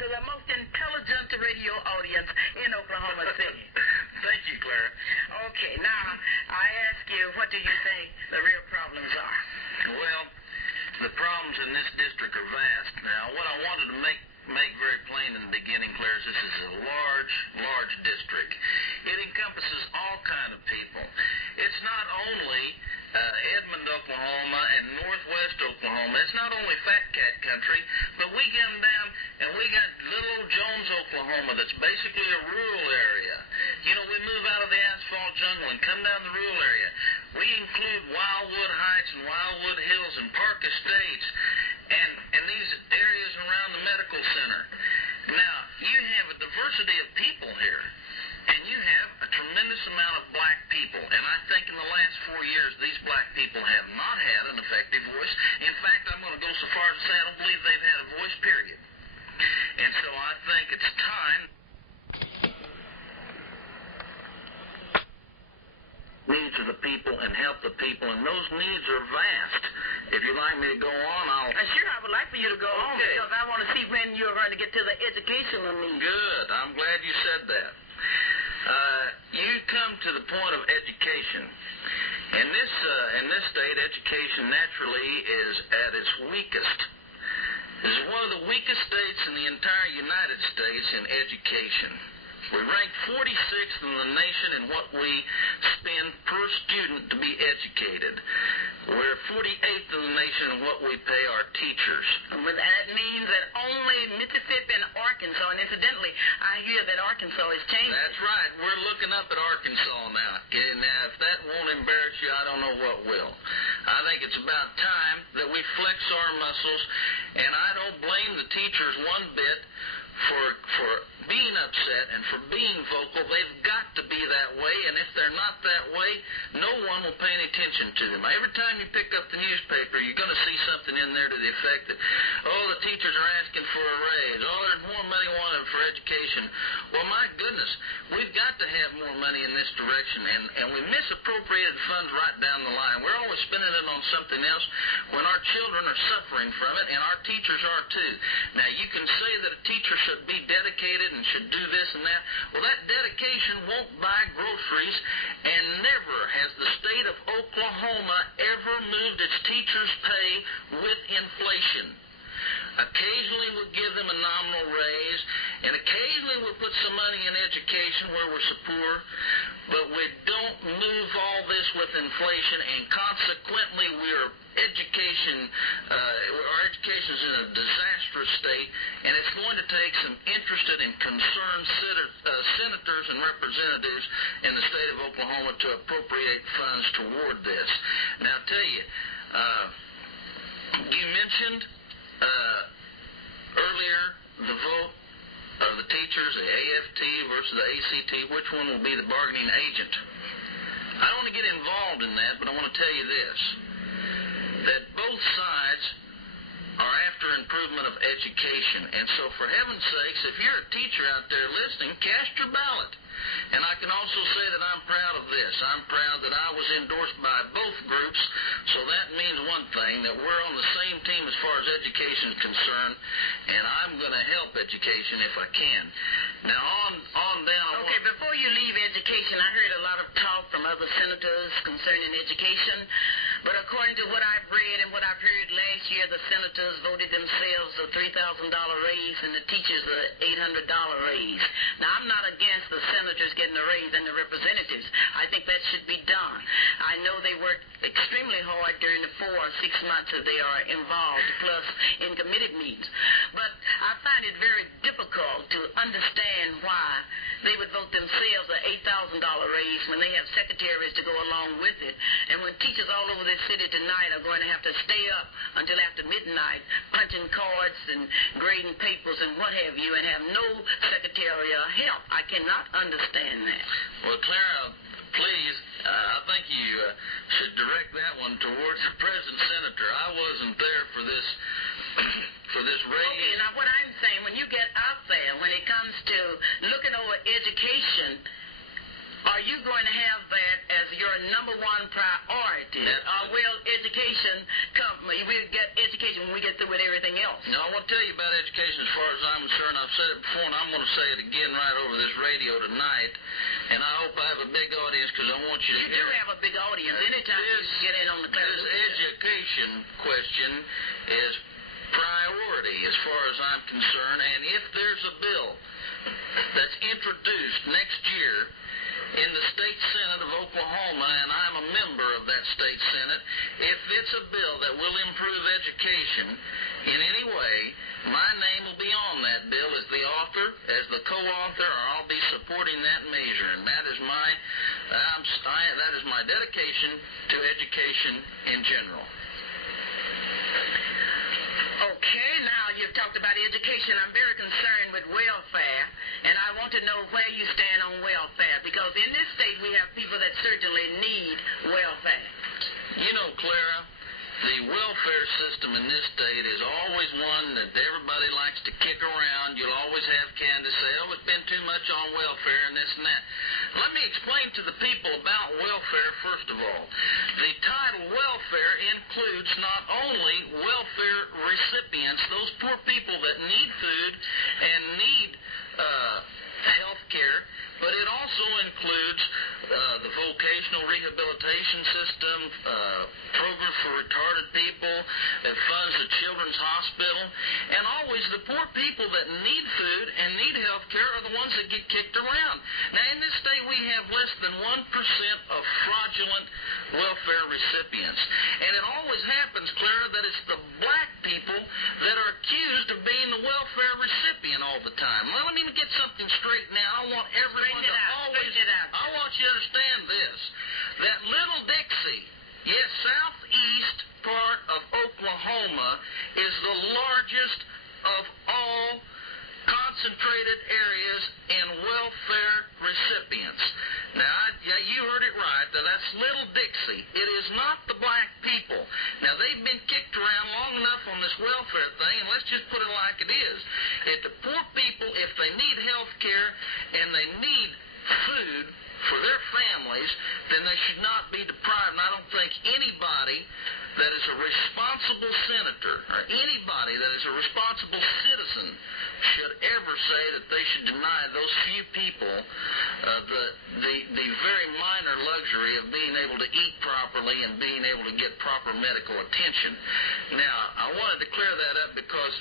to the most intelligent radio audience in Oklahoma City. Thank you, Clara. Okay, now, I ask you, what do you think the real problems are? Well, the problems in this district are vast. Now, what I wanted to make very plain in the beginning, Clara, is this is a large district. It encompasses all kind of people. It's not only Edmond, Oklahoma, and northwest Oklahoma. It's not only Fat Cat country, but we come down and we got little old Jones, Oklahoma, that's basically a rural area. You know, we move out of the asphalt jungle and come down the rural area. We include Wildwood Heights and Wildwood Hills and Park Estates and these areas around the medical center. Now, you have a diversity of people here. And you have a tremendous amount of black people. And I think in the last 4 years, these black people have not had an effective voice. In fact, I'm going to go so far as to say I don't believe they've had a voice, period. And so I think it's time needs of the people and help the people. And those needs are vast. If you'd like me to go on, Sure, I would like for you to go on, because I want to see when you're going to get to the educational needs. Good. I'm glad you said that. You come to the point of education. In this state, education naturally is at its weakest. This is one of the weakest states in the entire United States in education. We rank 46th in the nation in what we spend per student to be educated. We're 48th in the nation in what we pay our teachers. But that means that only Mississippi and Arkansas, and incidentally, I hear that Arkansas is changing. That's right. We're looking up at Arkansas now. Okay, now, if that won't embarrass you, I don't know what will. I think it's about time that we flex our muscles, and I don't blame the teachers one bit for being upset and for being vocal. They've got to be that way, and if they're not that way, no one will pay any attention to them. Every time you pick up the newspaper, you're going to see something in there to the effect that, oh, the teachers are asking for a raise, oh, there's more money wanted for education. Well, my goodness, we've got to have more money in this direction, and we misappropriated funds right down the line. We're always spending it on something else when our children are suffering from it, and our teachers are too. Now, you can say that a teacher should be dedicated and should do this and that. Well, that dedication won't buy groceries, and never has the state of Oklahoma ever moved its teachers' pay with inflation. Occasionally we'll give them a nominal raise, and occasionally we'll put some money in education where we're so poor, but we don't move all this with inflation, and consequently our education's in a disastrous state, and it's going to take some interested and concerned senators and representatives in the state of Oklahoma to appropriate funds toward this. Now, I'll tell you, you mentioned earlier the vote of the teachers, the AFT versus the ACT, which one will be the bargaining agent. I don't want to get involved in that, but I want to tell you this, that both sides are after improvement of education. And so for heaven's sakes, if you're a teacher out there listening, cast your ballot. And I can also say that I'm proud of this. I'm proud that I was endorsed by both groups, so that means one thing, that we're on the same team as far as education is concerned, and I'm going to help education if I can. Now, on down... Okay, before you leave education, I heard a lot of talk from other senators concerning education, but according to what I've read and what I've heard last year, the senators voted themselves a $3,000 raise and the teachers an $800 raise. Now, I'm not against the senators getting a raise and the representatives. I think that should be done. I know they work extremely hard during the 4 or 6 months that they are involved, plus in committee meetings. But I find it very difficult to understand why they would vote themselves an $8,000 raise when they have secretaries to go along with it. And when teachers all over this city tonight are going to have to stay up until after midnight punching cards and grading papers and what have you, and have no secretarial help. I cannot understand that. Well, Clara, please, I think you should direct that one towards the present senator. I wasn't there for this for this raise. Okay, now what I'm saying, when you get out there, when it comes to looking over education, Are you going to have that as your number one priority? Or will education come? We'll get education when we get through with everything else. No, I want to tell you about education as far as I'm concerned. I've said it before, and I'm going to say it again right over this radio tonight. And I hope I have a big audience because I want you to hear. You do have a big audience. Anytime you get in on the Clara Luper. This education question is priority as far as I'm concerned. And if there's a bill that's introduced next year in the State Senate of Oklahoma, and I'm a member of that State Senate, if it's a bill that will improve education in any way, my name will be on that bill as the author, as the co-author, or I'll be supporting that measure. And that is my dedication to education in general. Okay, now you've talked about education. I'm very concerned with welfare, and I want to know where you stand on welfare, because in this state we have people that certainly need welfare. You know, Clara, the welfare system in this state is always one that everybody likes to kick around. You'll always have candidates say, oh, it's been too much on welfare and this and that. Let me explain to the people about welfare, first of all. The title welfare includes not only welfare recipients, those poor people that need food and need health care, but it also includes the vocational rehabilitation system, program for retarded people, that funds the Children's Hospital, and always the poor people that need food and need health care are the ones that get kicked around. Now, in this state, we have less than 1% of fraudulent welfare recipients. And it always happens, Clara, that it's the black people that are accused of being the welfare recipient all the time. Well, let me get something straight now. I want everyone to always... I want you to understand this, that Little Dixie, yes, southeast part of Oklahoma, is the largest of all concentrated areas in welfare recipients. Now, you heard it right. Now, that's Little Dixie. It is not the black people. Now, they've been kicked around long enough on this welfare thing, and let's just put it like it is. If the poor people, if they need health care and they need food for their families, then they should not be deprived. And I don't think anybody that is a responsible senator or anybody that is a responsible citizen should ever say that they should deny those few people the very minor luxury of being able to eat properly and being able to get proper medical attention. Now, I wanted to clear that up because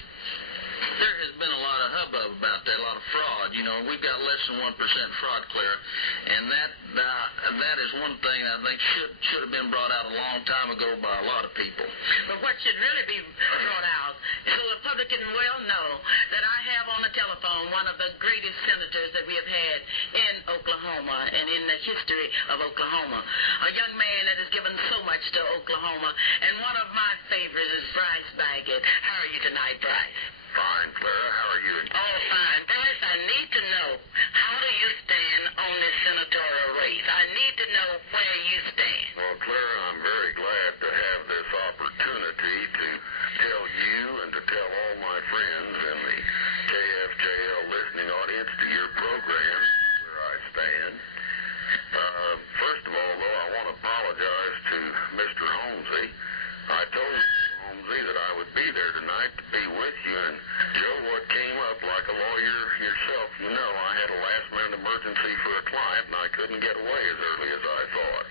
there has been a lot of hubbub about that, a lot of fraud. You know, we've got less than 1% fraud, Clara, and that is one thing I think should have been brought out a long time ago by a lot of people. But what should really be brought out, so the public can well know that I have on the telephone one of the greatest senators that we have had in Oklahoma and in the history of Oklahoma, a young man that has given so much to Oklahoma, and one of my favorites is Bryce Baggett. How are you tonight, Bryce? Fine, Clara. How are you? Oh, fine. Bryce, I need to know, how do you stand on this senatorial race? I need to know where you stand. Well, Clara, I'm very glad to have this opportunity to tell you and to tell all my friends in the KFJL listening audience to your program where I stand. First of all, though, I want to apologize to Mr. Holmesy. I told Holmesy that I would be there tonight to be with you, and Joe, what came up, like a lawyer yourself, you know, I had a last-minute emergency for a client, and I couldn't get away as early as I thought.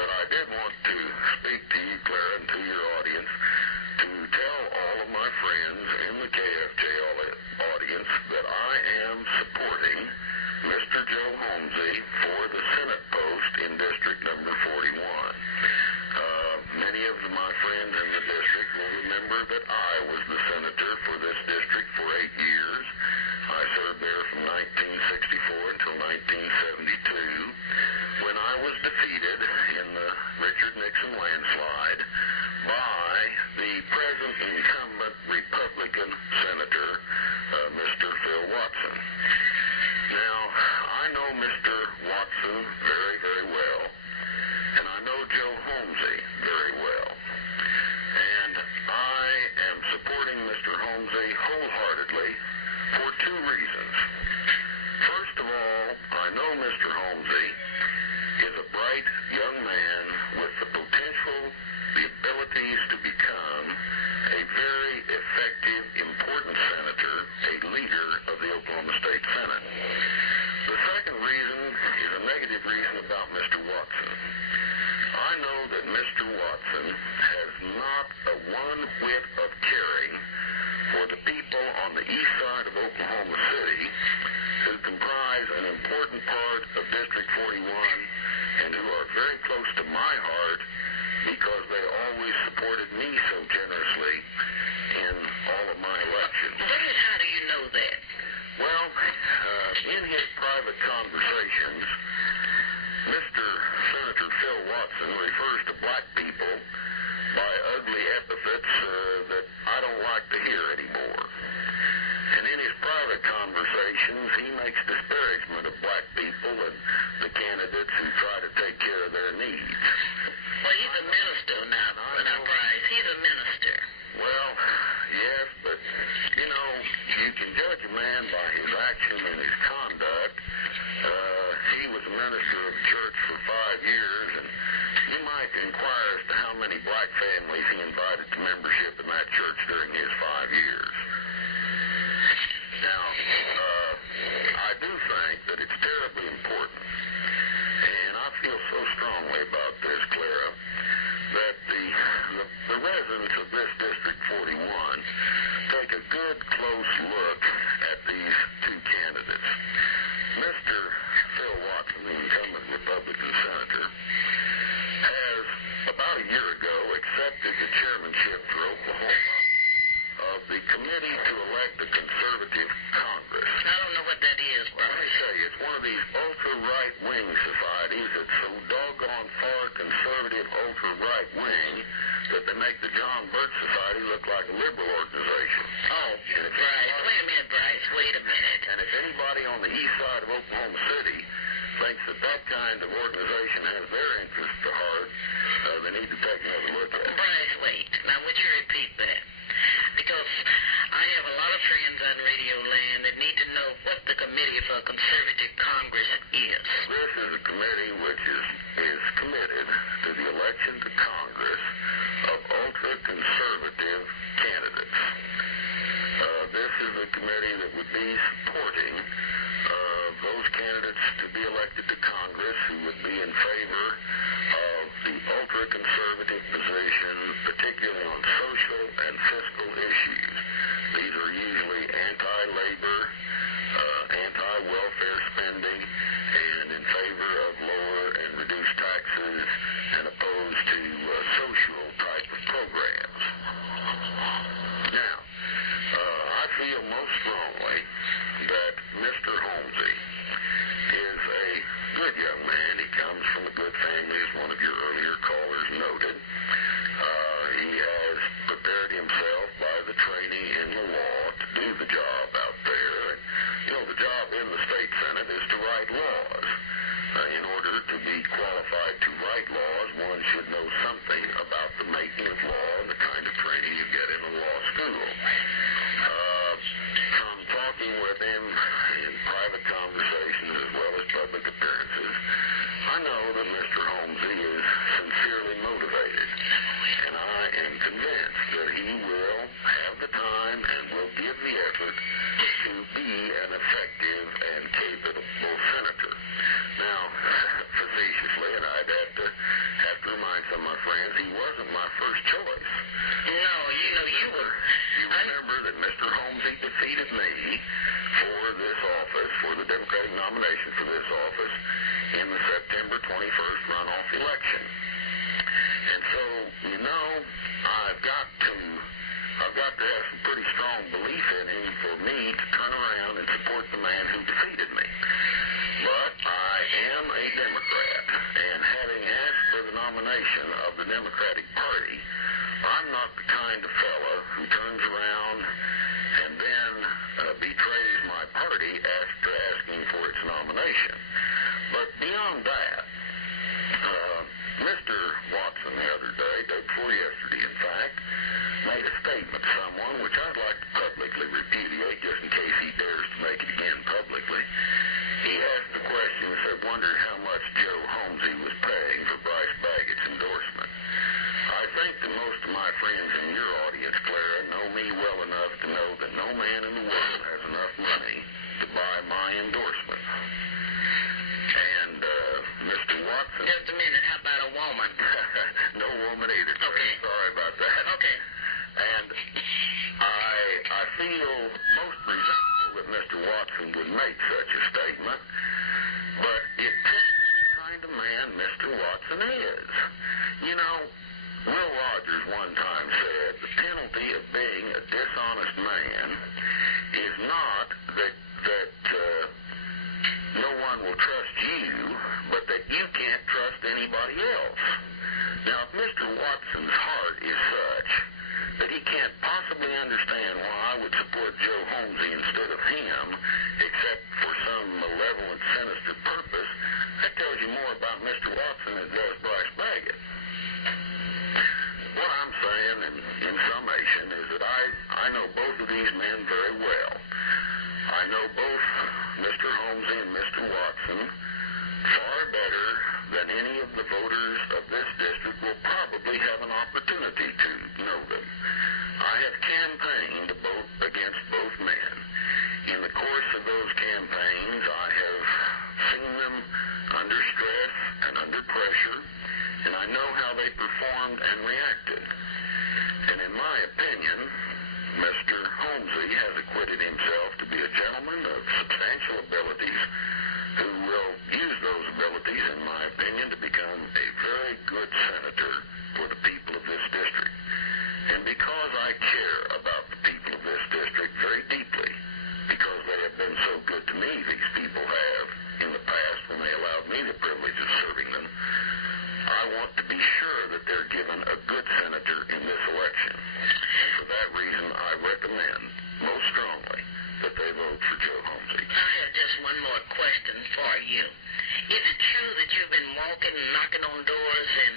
But I did want to speak to you, Clara, and to your audience, to tell all of my friends in the KFJL audience that I am supporting Mr. Joe Holmesy for the Senate post in District number 41. Many of my friends in the district will remember that I was the senator for this district for 8 years. I served there from 1964 until 1972, when I was defeated in the Richard Nixon landslide by the present incumbent Republican senator, Mr. Phil Watson. Now, I know Mr. Watson very, very well, and I know Joe Holmesy very well. And I am supporting Mr. know that Mr. Watson has not a one whit of caring for the people on the east side of Oklahoma City who comprise an important part of District 41 and who are very close to my heart because they always supported me so generously in all of my elections. How do you know that? Well, in his private conversations, Mr. Senator Phil Watson refers to black people by ugly epithets that I don't like to hear anymore. And in his private conversations, he makes disparagement of black people and the candidates who try to take care of their needs. Well, he's a minister now, Bryce. He's a minister. Well, yes, but, you know, you can judge a man by his action and his conduct. He was a minister of the church for 5 years, and you might inquire as to how many black families he invited to membership in that church during his 5 years. Now, I do think that it's terribly important, and I feel so strongly about this, Clara, that the residents of this District 41 take a good, close look at these two candidates. Mr. Phil Watson, the incumbent Republican senator, has about a year ago accepted the chairmanship for Oklahoma of the Committee to Elect a Conservative Congress. I don't know what that is, Let me Bryce. tell you, it's one of these ultra-right-wing societies that's so doggone far conservative ultra-right-wing that they make the John Birch Society look like a liberal organization. Oh, Bryce. Wait a minute, Bryce. Wait a minute. And if anybody on the east side of Oklahoma City thinks that that kind of organization has their interests at heart, they need to take another look at it. Bryce, wait. Now, would you repeat that? Because I have a lot of friends on Radio Land that need to know what the Committee for a Conservative Congress is. This is a committee which is committed to the election to Congress of ultra-conservative candidates. This is a committee that would be supporting those candidates to be elected to Congress who would be in favor of the ultra-conservative position, particularly on social and fiscal issues. These are usually anti-labor, anti-welfare spending, and in favor of lower and reduced taxes and opposed to social type of programs. Now, I feel most strongly that Mr. Holmesy is a good young man. He comes from a good family, as one of your earlier callers noted. He has prepared himself by the training in the law to do the job out there. And, you know, the job in the state Senate is to write laws. In order to be qualified to write laws, one should know something about the making of law and the kind of training you get in a law school. From talking with him in private conversations as well as public appearances, I know that Mr. Holmesy is sincerely motivated, and I am convinced that he will have the time and will give the effort to be an effective and capable senator. Now, facetiously, and I'd have to remind some of my friends, he wasn't my first choice. No, you were. You remember that Mr. Holmesy defeated me for this office, for the Democratic nomination for this office, in the September 21st runoff election. And so, you know, I've got to have some pretty strong belief in him for me to turn around and support the man who defeated me. But I am a Democrat, and having asked for the nomination of the Democratic Party, I'm not the kind of fella who turns around and then betrays my party after asking for its nomination. But beyond that, Mr. Watson the other day before yesterday, in fact, made a statement to someone which I'd like to publicly repudiate just in case he dares to make it again publicly. He asked the question, said, wondered how much Joe Holmesy was paying for Bryce Baggett's endorsement. I think that most of my friends in your audience, Clara, know me well enough to know that no man in the world has enough money to buy my endorsement. And Mr. Watson... Just a minute. How about a woman. No woman either. Okay. Sorry about that. Okay. And I feel most resentful that Mr. Watson would make such a statement, but it takes the kind of man Mr. Watson is. You know, Will Rogers one time said the penalty of being a dishonest man is not that no one will trust you, but that you can't trust anybody else. Now, if Mr. Watson's heart is such that he can't possibly understand why I would support Joe Holmesy instead of him, except for some malevolent, sinister purpose, that tells you more about Mr. Watson than it does Bryce Baggett. What I'm saying, in summation, is that I know both of these men very well. I know both Mr. Holmesy and Mr. Watson far better than any of the voters of this district will probably have an opportunity to know them. I have campaigned against both men. In the course of those campaigns, I have seen them under stress and under pressure, and I know how they performed and reacted. And in my opinion, Mr. Holmesy has acquitted himself to be a gentleman of substantial abilities who will use those abilities, in my opinion, to become a very good senator for the people of this district. And because I care about the people of this district very deeply, because they have been so good to me, these people have, in the past when they allowed me the privilege of serving them, I want to be sure that they're given a good senator in this election. And for that reason, I recommend most strongly that they vote for Joe Holmesy. I have just one more question for you. Is it true that you've been walking and knocking on doors in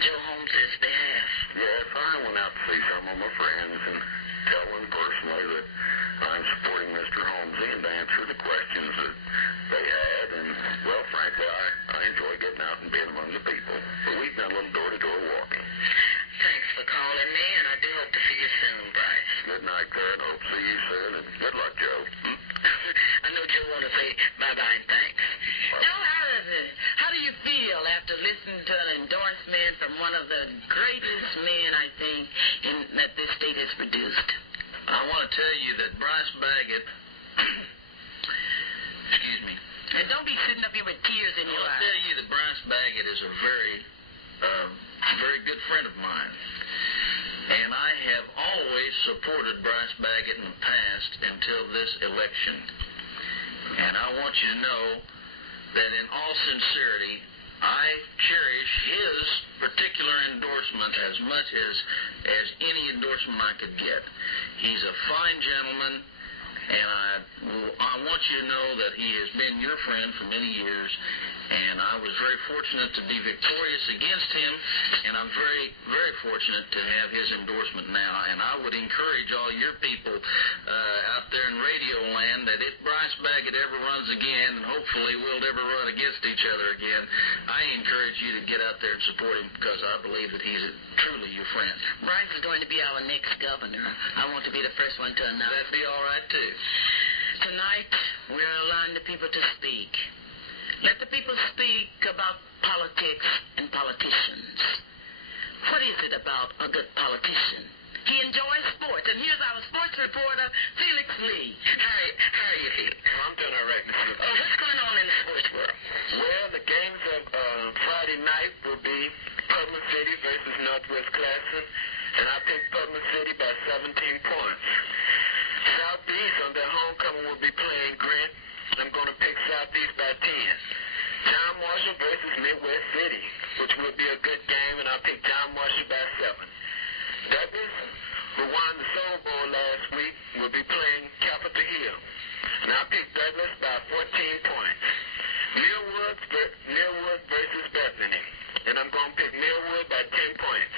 Joe Holmes's behalf? Yes, I went out to see some of my friends and tell them personally that I'm supporting Mr. Holmesy and to answer the questions that they had. And, well, frankly, I enjoy getting out and being among the people. But we've done a little door-to-door walking. Thanks for calling me, and I do hope to see you soon, Bryce. Good night, Clara, and hope to see you soon. And good luck, Joe. I know Joe want to say bye-bye and thanks. Joe, how do you feel after listening to an endorsement from one of the greatest men, I think, that this state has produced? I want to tell you that Bryce Baggett, excuse me. And don't be sitting up here with tears in your eyes. I'll tell you that Bryce Baggett is a very good friend of mine. And I have always supported Bryce Baggett in the past until this election. And I want you to know that in all sincerity, I cherish his particular endorsement as much as any endorsement I could get. He's a fine gentleman, and I want you to know that he has been your friend for many years, and I was very fortunate to be victorious against him, and I'm very, very fortunate to have his endorsement now. And I would encourage all your people out there in radio land that if Bryce Baggett ever runs again, and hopefully we'll never run against each other again, I encourage you to get out there and support him, because I believe that he's truly your friend. Bryce is going to be our next governor. I want to be the first one to announce. That'd be all right, too. Tonight, we're allowing the people to speak. Let the people speak about politics and politicians. What is it about a good politician? He enjoys sports, and here's our sports reporter, Felix Lee. How are you, Felix? I'm doing all right, Mr. Luper. What's going on in the sports world? Well, the games of Friday night will be Public City versus Northwest Classen, and I picked Public City by 17 points. Southeast on their homecoming will be playing Grant. I'm going to pick Southeast by 10. John Marshall versus Midwest City, which will be a good game, and I'll pick John Marshall by 7. Douglas, who won the Soul Bowl last week, will be playing Capitol Hill, and I'll pick Douglas by 14 points. Millwood versus Bethany, and I'm going to pick Millwood by 10 points.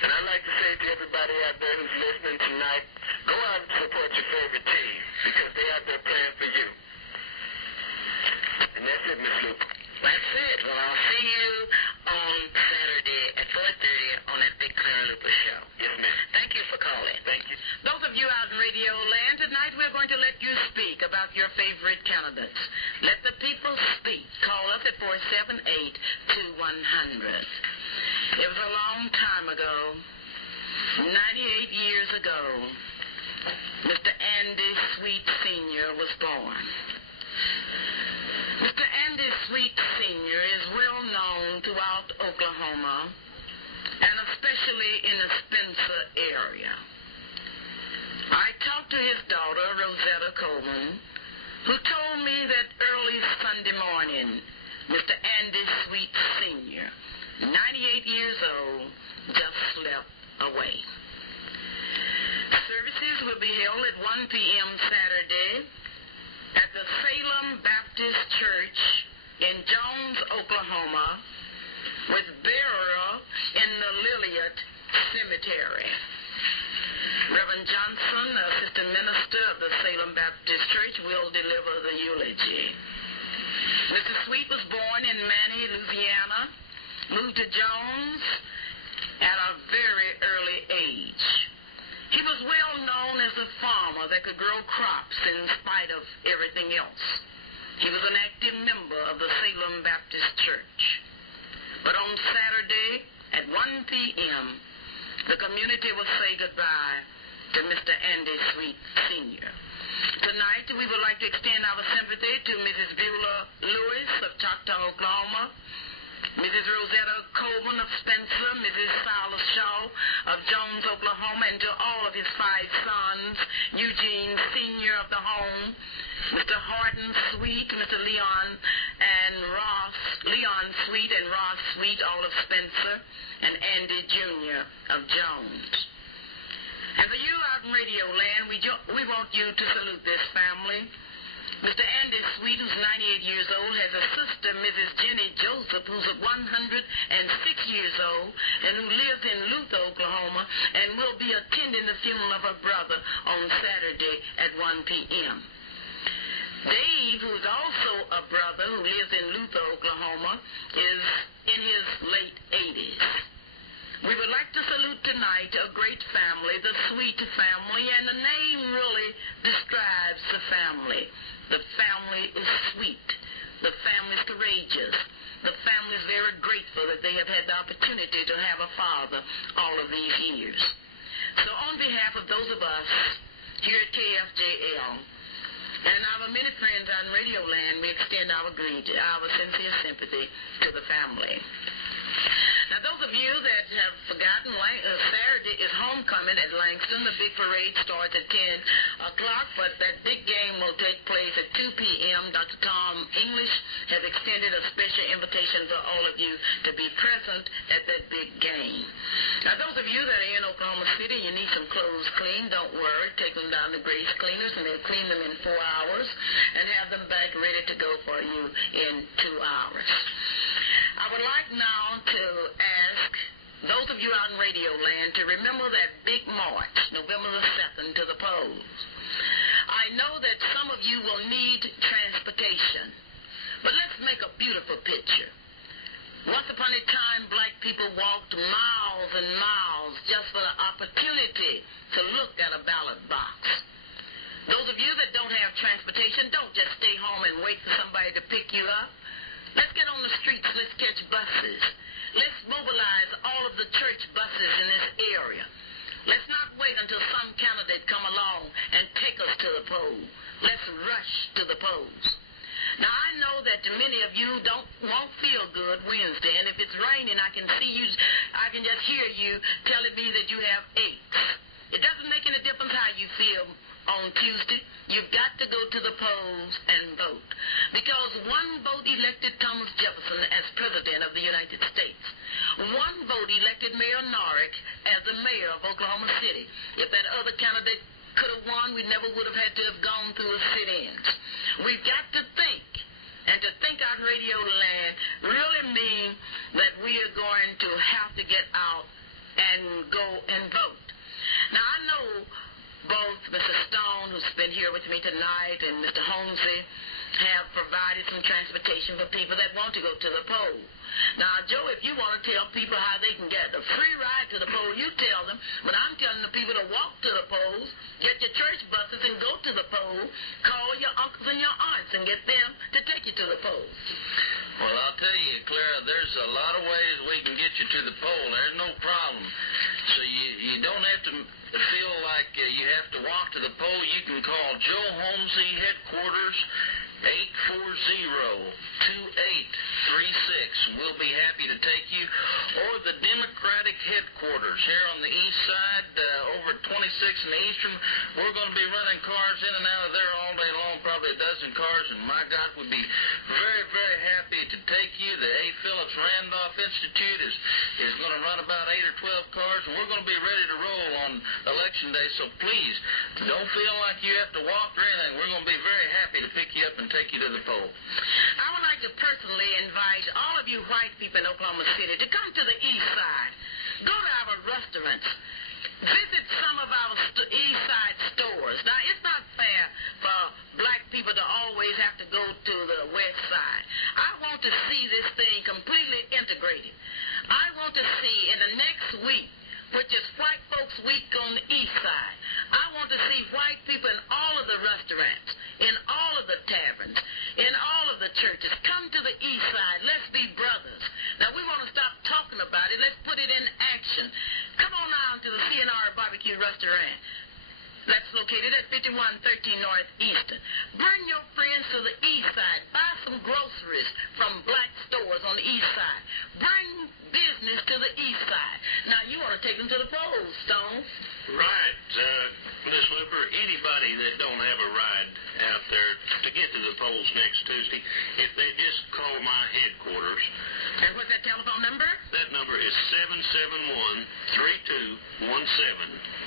And I'd like to say to everybody out there who's listening tonight, go out and support your favorite team, because they're out there playing for you. And that's it, Ms. Luper. That's it. Well, I'll see you on Saturday at 4:30 on that big Clara Luper show. Yes, ma'am. Thank you for for calling. Thank you. Those of you out in Radio Land, tonight we're going to let you speak about your favorite candidates. Let the people speak. Call us at 478-2100. It was a long time ago, 98 years ago, Mr. Andy Sweet Sr. was born. Mr. Andy Sweet Sr. is well known throughout Oklahoma, and especially in the Spencer area. I talked to his daughter, Rosetta Coleman, who told me that early Sunday morning, Mr. Andy Sweet Sr., 98 years old, just slept away. Services will be held at 1 p.m. Saturday at the Salem Baptist Church in Jones, Oklahoma, with burial in the Lilliot Cemetery. Reverend Johnson, assistant minister of the Salem Baptist Church, will deliver the eulogy. Mr. Sweet was born in Manny, Louisiana, moved to Jones at a very early age. He was well known as a farmer that could grow crops in spite of everything else. He was an active member of the Salem Baptist Church. But on Saturday at 1 p.m., the community will say goodbye to Mr. Andy Sweet Sr. Tonight, we would like to extend our sympathy to Mrs. Beulah Lewis of Choctaw, Oklahoma, Mrs. Rosetta Coleman of Spencer, Mrs. Silas Shaw of Jones, Oklahoma, and to all of his 5 sons, Eugene Sr. of the home, Mr. Horton Sweet, Mr. Leon Sweet and Ross Sweet, all of Spencer, and Andy Jr. of Jones. And for you out in Radio Land, we want you to salute this family. Mr. Andy Sweet, who's 98 years old, has a sister, Mrs. Jenny Joseph, who's 106 years old and who lives in Luther, Oklahoma, and will be attending the funeral of her brother on Saturday at 1 p.m. Dave, who's also a brother who lives in Luther, Oklahoma, is in his late 80s. We would like to salute tonight a great family, the Sweet family, and the name really describes the family. The family is sweet. The family is courageous. The family is very grateful that they have had the opportunity to have a father all of these years. So on behalf of those of us here at KFJL and our many friends on Radio Land, we extend our sincere sympathy to the family. Now, those of you that have forgotten, Saturday is homecoming at Langston. The big parade starts at 10 o'clock, but that big game will take place at 2 p.m. Dr. Tom English has extended a special invitation for all of you to be present at that big game. Now, those of you that are in Oklahoma City, you need some clothes cleaned, don't worry. Take them down to Grace Cleaners, and they'll clean them in 4 hours and have them back ready to go for you in 2 hours. I would like now to ask those of you out in Radio Land to remember that big march, November the 2nd, to the polls. I know that some of you will need transportation, but let's make a beautiful picture. Once upon a time, black people walked miles and miles just for the opportunity to look at a ballot box. Those of you that don't have transportation, don't just stay home and wait for somebody to pick you up. Let's get on the streets. Let's catch buses. Let's mobilize all of the church buses in this area. Let's not wait until some candidate come along and take us to the poll. Let's rush to the polls. Now, I know that many of you won't feel good Wednesday, and if it's raining, I can see you, I can just hear you telling me that you have aches. It doesn't make any difference how you feel on Tuesday. You've got to go to the polls and vote. Because one vote elected Thomas Jefferson as President of the United States. One vote elected Mayor Norrick as the mayor of Oklahoma City. If that other candidate could have won, we never would have had to have gone through a sit-ins. We've got to think. And to think on Radio Land really mean that we are going to have to get out and go and vote. Now, I know both Mr. Stone, who's been here with me tonight, and Mr. Holmesy have provided some transportation for people that want to go to the poll. Now, Joe, if you want to tell people how they can get a free ride to the poll, you you tell them, but I'm telling the people to walk to the polls, get your church buses and go to the poll, call your uncles and your aunts and get them to take you to the polls. Well, I'll tell you, Clara, there's a lot of ways we can get you to the poll. There's no problem. So you don't have to feel like you have to walk to the poll. You can call Joe Holmesy headquarters, 840-2836. We'll be happy to take you. Or the Democratic headquarters here on the east side, over 26 in the Eastern. We're going to be running cars in and out of there all day long, probably a dozen cars, and my God, we'd be very, very happy to take you. The A. Phillips Randolph Institute is going to run about 8 or 12 cars, and we're going to be ready to roll on Election Day. So please, don't feel like you have to walk or anything. We're going to be very happy to pick you up and take you to the poll. I would like to personally invite all of you white people in Oklahoma City to come to the east side. Go to our restaurants. Visit some of our east side stores. Now, it's not fair for black people to always have to go to the west side. I want to see this thing completely integrated. I want to see in the next week, which is White Folks Week on the east side, I want to see white people in all of the restaurants, in all of the taverns, in all of the churches. Come to the east side. Let's be brothers. Now, we want to stop talking about it. Let's put it in action. Come on down to the CNR Barbecue Restaurant. That's located at 5113 North Eastern. Bring your friends to the east side. Buy some groceries from black stores on the east side. Bring business to the east side. Now, you want to take them to the polls, Stone. Right. Miss Luper, anybody that don't have a ride out there to get to the polls next Tuesday, if they just call my headquarters. And what's that telephone number? That number is 771-3217.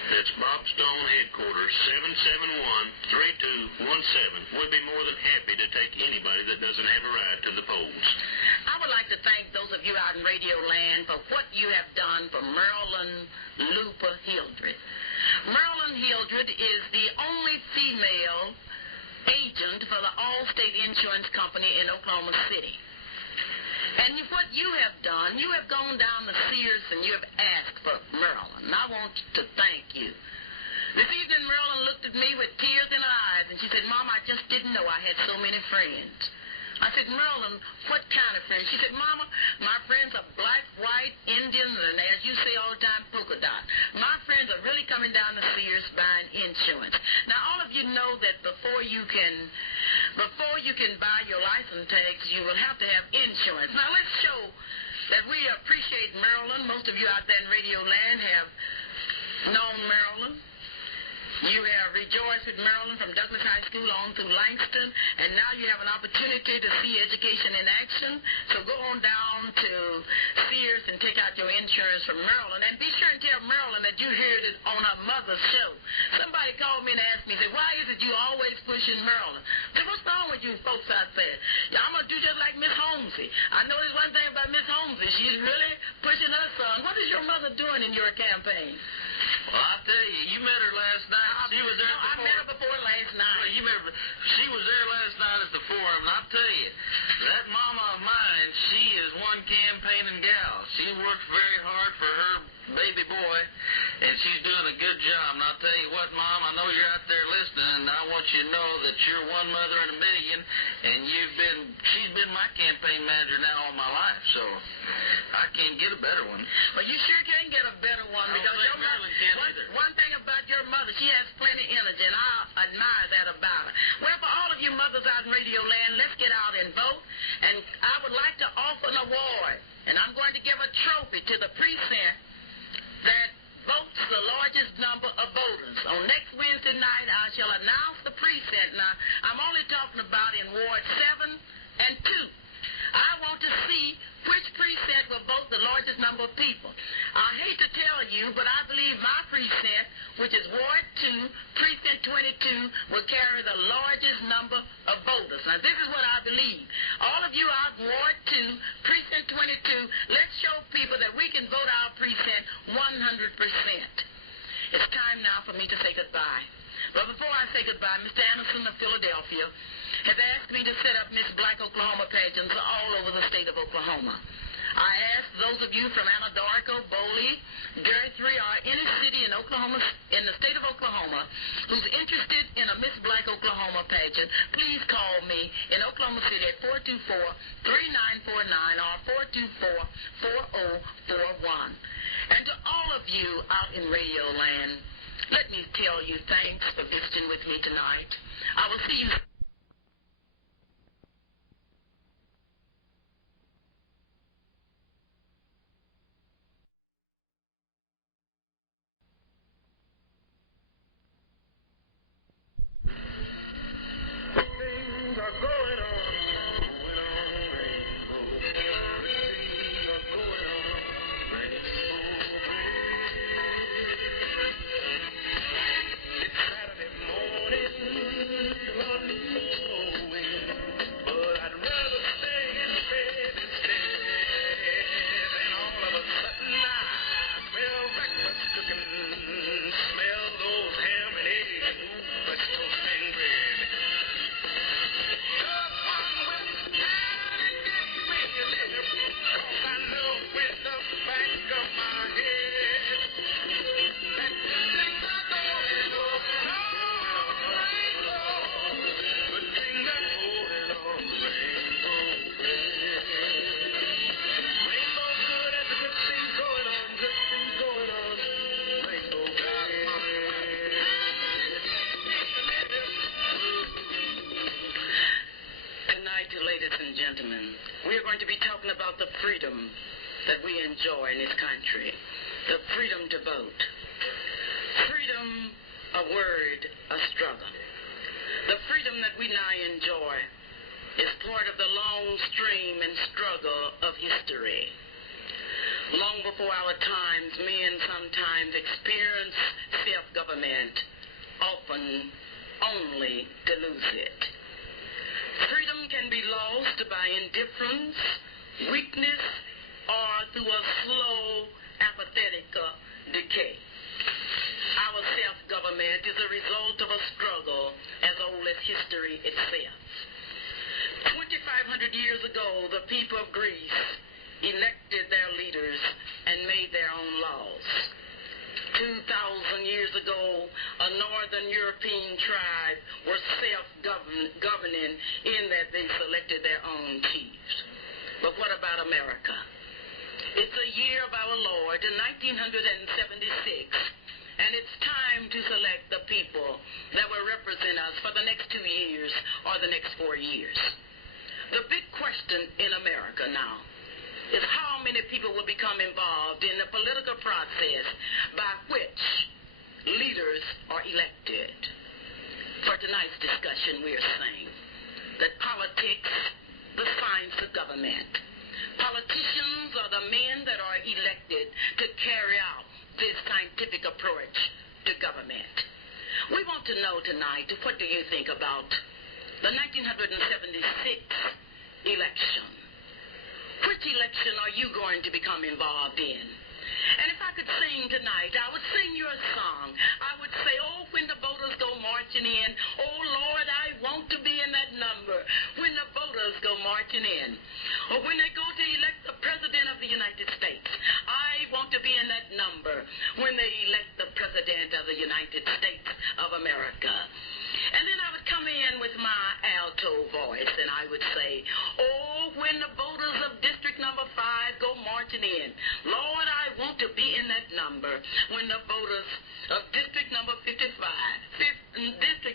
That's Bob Stone headquarters, 771-3217. We'll be more than happy to take anybody that doesn't have a ride to the polls. I would like to thank those of you out in Radio Land for what you have done for Marilyn Luper Hildred. Marilyn Hildred is the only female agent for the Allstate Insurance Company in Oklahoma City. And what you have done, you have gone down to Sears and you have asked for Marilyn. And I want to thank you. This evening, Marilyn looked at me with tears in her eyes, and she said, Mom, I just didn't know I had so many friends. I said, Marilyn, what kind of friends? She said, Mama, my friends are black, white, Indian, and as you say all the time, polka dot. My friends are really coming down to Sears buying insurance. Now, all of you know that before you can buy your license tags, you will have to have insurance. Now, let's show that we appreciate Marilyn. Most of you out there in Radio Land have known Marilyn. You have rejoiced with Marilyn from Douglas High School on through Langston, and now you have an opportunity to see education in action. So go on down to Sears and take out your insurance from Marilyn. And be sure and tell Marilyn that you heard it on her mother's show. Somebody called me and asked me, said, why is it you always pushing Marilyn? I said, what's wrong with you folks out there? Yeah, I'm going to do just like Miss Holmesy. I know there's one thing about Miss Holmesy. She's really pushing her son. What is your mother doing in your campaign? Well, I tell you, you met her last night. She was there before. I met her before last night. Well, you remember, she was there last night at the forum, and I'll tell you, that mama of mine, she is one campaigning gal. She works very hard for her baby boy, and she's doing a good job. And I'll tell you what, Mom, I know you're out there listening, and I want you to know that you're one mother in a million, and she's been my campaign manager now all my life, so I can't get a better one. Well, you sure can get a better one, because your mother, one thing about your mother, she has plenty of energy, and I admire that about her. Well, for all of you mothers out in Radio Land, let's get out and vote, and I would like to offer an award, and I'm going to give a trophy to the precinct that votes the largest number of voters. On next Wednesday night, I shall announce the precinct. Now, I'm only talking about in Ward 7 and 2. I want to see which precinct will vote the largest number of people. I hate to tell you, but I believe my precinct, which is Ward 2, Precinct 22, will carry the largest number of voters. Now, this is what I believe. All of you out in Ward 2, Precinct 22, let's show people that we can vote our precinct 100%. It's time now for me to say goodbye. But before I say goodbye, Mr. Anderson of Philadelphia has asked me to set up Miss Black Oklahoma pageants all over the state of Oklahoma. I ask those of you from Anadarko, Boley, Guthrie, or any city in Oklahoma, in the state of Oklahoma, who's interested in a Miss Black Oklahoma pageant, please call me in Oklahoma City at 424-3949 or 424-4041. And to all of you out in Radio Land, let me tell you thanks for visiting with me tonight. I will see you. That we enjoy in this country, the freedom to vote. Freedom, a word, a struggle. The freedom that we now enjoy is part of the long stream and struggle of history. Long before our times, men sometimes experience self-government, often only to lose it. Freedom can be lost by indifference, weakness, or through a slow, apathetic decay. Our self-government is a result of a struggle as old as history itself. 2,500 years ago, the people of Greece elected their leaders and made their own laws. 2,000 years ago, a northern European tribe were self-governing in that they selected their own chiefs. But what about America? It's a year of our Lord, 1976, and it's time to select the people that will represent us for the next 2 years or the next 4 years. The big question in America now is how many people will become involved in the political process by which leaders are elected. For tonight's discussion, we are saying that politics, the science of government. Politicians are the men that are elected to carry out this scientific approach to government. We want to know tonight, what do you think about the 1976 election? Which election are you going to become involved in? And if I could sing tonight, I would sing you a song. I would say, oh, when the voters go marching in, oh, Lord, I want to be in that number when the voters go marching in. Or when they go to elect the President of the United States, I want to be in that number when they elect the President of the United States of America. And then I would come in with my alto voice and I would say, oh, when the voters of District number 5 go marching in, Lord, I want to be in that number when the voters of District number District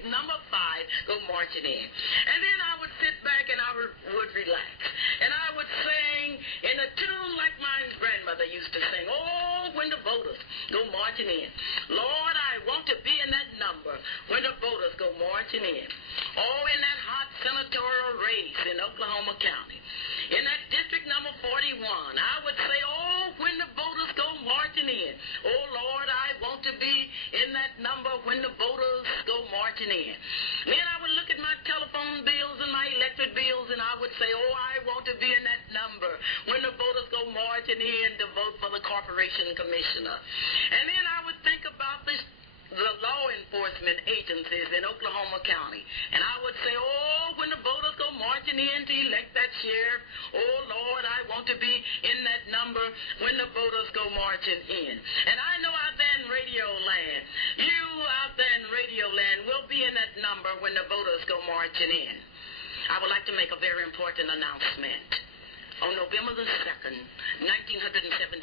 number 5 go marching in. And then I would sit back and I would relax. And I would sing in a tune like my grandmother used to sing, oh, when the voters go marching in. Lord, I want to be in that number when the voters go marching in. Oh, in that hot senatorial race in Oklahoma County. In that District number 41, I would say, oh, when the voters go marching in. Oh, Lord, I want to be in that number when the voters go marching in. Then I would look at my telephone bills and my electric bills, and I would say, oh, I want to be in that number when the voters go marching in to vote for the corporation commissioner. And then I would think about this the law enforcement agencies in Oklahoma County. And I would say, oh, when the voters go marching in to elect that sheriff, oh, Lord, I want to be in that number when the voters go marching in. And I know out there in Radio Land, you out there in Radio Land will be in that number when the voters go marching in. I would like to make a very important announcement. On November the 2nd, 1976,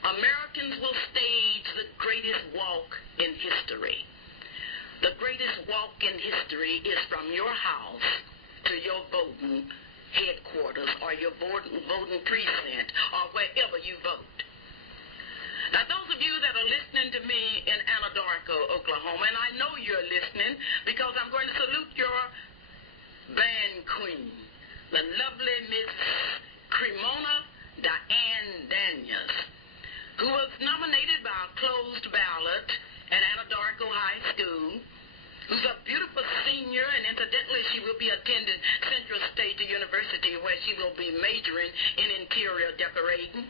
Americans will stage the greatest walk in history. The greatest walk in history is from your house to your voting headquarters or your voting precinct or wherever you vote. Now, those of you that are listening to me in Anadarko, Oklahoma, and I know you're listening because I'm going to salute your band queen, the lovely Miss Cremona Diane Daniels, who was nominated by a closed ballot at Anadarko High School, who's a beautiful senior, and incidentally, she will be attending Central State University, where she will be majoring in interior decoration.